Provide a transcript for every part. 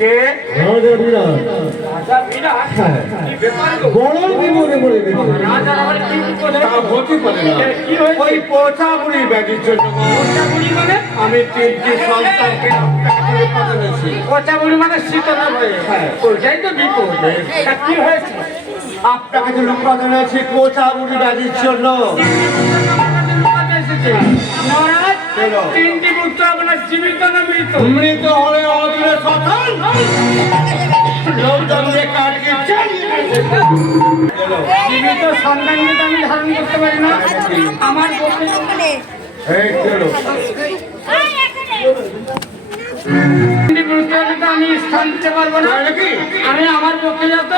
কে? রাজা বিরাট। রাজা বিরাট? কি ব্যাপার গো? বড় বিপদে পড়ে গেছে। রাজার আবার কি বিপদ তা হতে পারে না। কি হয়েছে? ওই পচা বুড়ি ব্যাগের জন্য পচা বুড়ি মানে? আমি 3টি সন্তানকে পাঠাচ্ছি। পচা বুড়ি মানে শীতলা ভয়ে? হ্যাঁ। ওইটাই তো বিপদ। তা কি হয়েছে? আপনাকে যে লোক পাঠাচ্ছি পচা বুড়ি ব্যাগের জন্য। মহারাজ, কেন? 3টি পুত্র আপনার জীবিত না মৃত? মৃত হলে অদূরে সন্তান লোকজন দিয়ে কাটকে চালিয়ে গেছে। জীবিত সন্তানকে তো আমি ধারণ করতে পারি না। আমার পক্ষে এই চলো। 3টি পুত্রকে তো আমি স্থান দিতে পারবো না। তাহলে কি? আমি আমার পক্ষে যত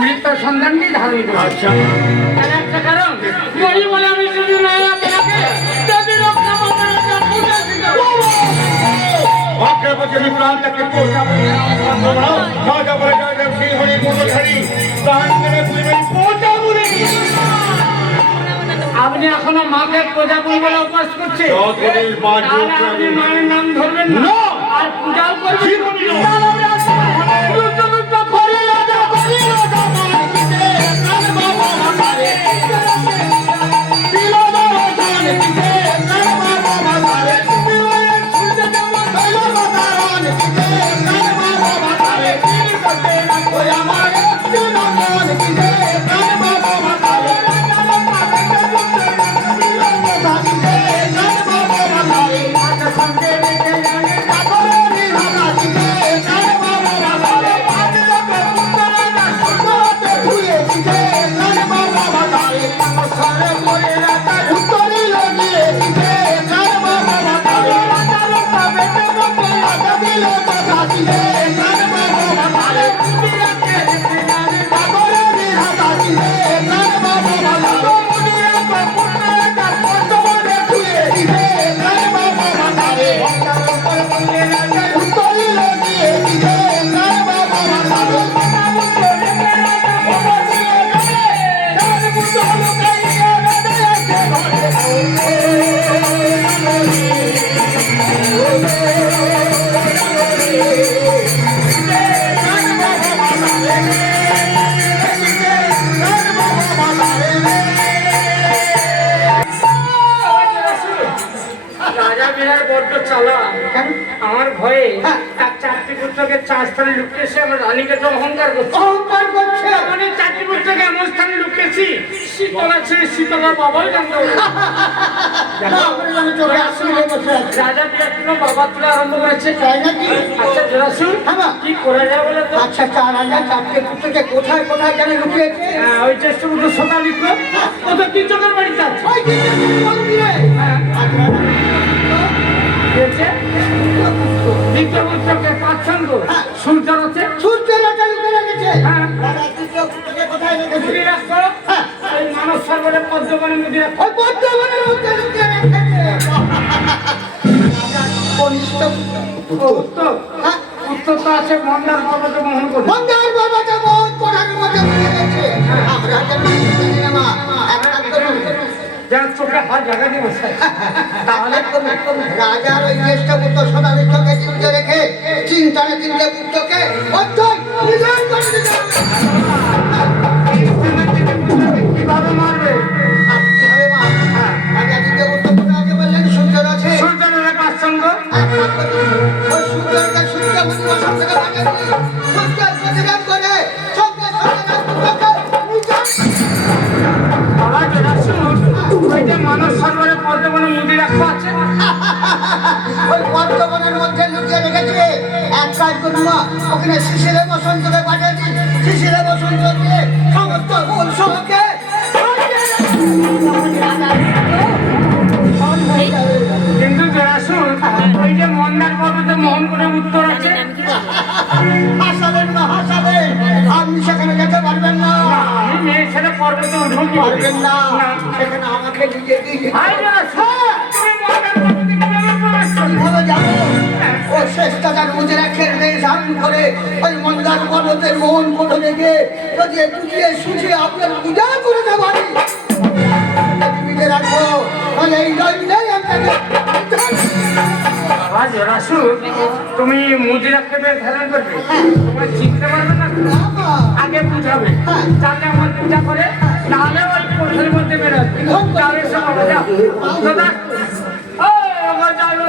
মৃত সন্তানকে ধারণ করবো। আচ্ছা তার একটা কারণ বলি বলে আমি শুধু নয় আপনাকে যদি রক্ষা করতে আপনার বছর প্রাণটাকে পচা বুড়ি বানাও। রাজা বলে রাজা সেই হরি মতো ছাড়ি প্রাণ মেরে বুঝবেন পচা বুড়ি। আপনি এখনো মাকে প্রজাপুর বলে উপাস করছে, যতদিন বাঁচবো তাহলে আপনি মায়ের নাম ধরবেন না না। আর পূজাও করবেন। জীবনে না। তাহলে আমরা লুচ্চ লুচ্চ করে রাজা করি রাজা মানিতে প্রাণ বাবা মাতারে দিল বাবা জানিতে প্রাণ বাবা মাতারে দিওয়ারে ছুটে যাব দিল বাবা জানিতে প্রাণ বাবা মাতারে দিল করতে না কই আমার একটু না জানিতে প্রাণ বাবা মাতারে রাজা বিহার বড্ড চালা। আমার ভয়ে তার 4টি পুত্রকে 4 স্থানে লুকিয়েছে। আমার রানীকে তো অহংকার করছে। মানে 4টি পুত্রকে এমন স্থানে লুকিয়েছি, শীতলা ছেড়ে শীতলা বাবাই জানতে পারবে না। রাজা বিরাট কোনো বাবা তুলে আরম্ভ করেছে। আচ্ছা জোড়াসুর, কি করা যায় বলে তো? আচ্ছা 4,000 পুত্রকে কোথায় কোথায় জানে লুকিয়েছে? ওই জ্যেষ্ঠ পুত্র সোনা লিখলো, ও তো তিনজনের বাড়িতে আছে। দ্বিতীয় পুত্রকে পাচ্ছন্দ সূর্যর আছে। হ্যাঁ। মুদি রাখতো, ওই মানব সরোবরে পদ্মবনে মুদি রাখতো। উত্তর উত্তর তো আছে মন্দার পর্বতে মোহন করে। যার চোখে হাত জায়গা দিয়ে বসে তাহলে রাজার ওই জ্যেষ্ঠ পুত্র সদাদিত্যকে জীবিত রেখে চিন্তানে 3টে পুত্রকে কিভাবে মারবে? সূর্যের আছে সূর্যের পাচ্ছন্দ ওই সূর্যকে সূর্য বুঝি বসন থেকে পাঠিয়েছি সূর্যের প্রতিকার করে সঙ্গে ওই যে মানব সরোবরে পদ্মবনে মুদি রাখা আছে। ওই পদ্মবনের মধ্যে লুকিয়ে রেখেছে। এক কাজ করুন, ওখানে শিশিরে বসন্তকে পাঠিয়েছি। শিশিরে বসন্তকে সমস্ত ফুল সহকে কিন্তু জরাসুর ওই যে মন্দার পর্বতে মোহন করে উত্তর আছে। হাসাবেন না হাসাবেন, আপনি সেখানে যেতে পারবেন না। আমি মেয়ে ছেলে পর্বতে উঠবো কি পারবেন না, সেখানে আমাকে নিজে দিয়ে ভাই জরাসুর, তুমি মন্দার পর্বতে কিভাবে প্রবেশ করলে? কিভাবে যাবো? ও শ্রেষ্ঠাচার মুদ্রাক্ষের বেশ ধারণ করে ওই মন্দার পর্বতের মোহন কোটো দেখে যদি বুঝিয়ে সুঝিয়ে আপনার পূজা করতে পারি রাখবো, তাহলে এই জন্যই আপনাকে বাবা জরাসুর শাশু তুমি মুজিরাকে ধারণ করবে, তোমার চিনতে পারবে না, আগে বুঝাবে, যাতে আমার পূজা করে, তাহলে ওই কোঠের মধ্যে বেরোবে, তাহলে সব আমরা যাও দাদা। আমার যাবে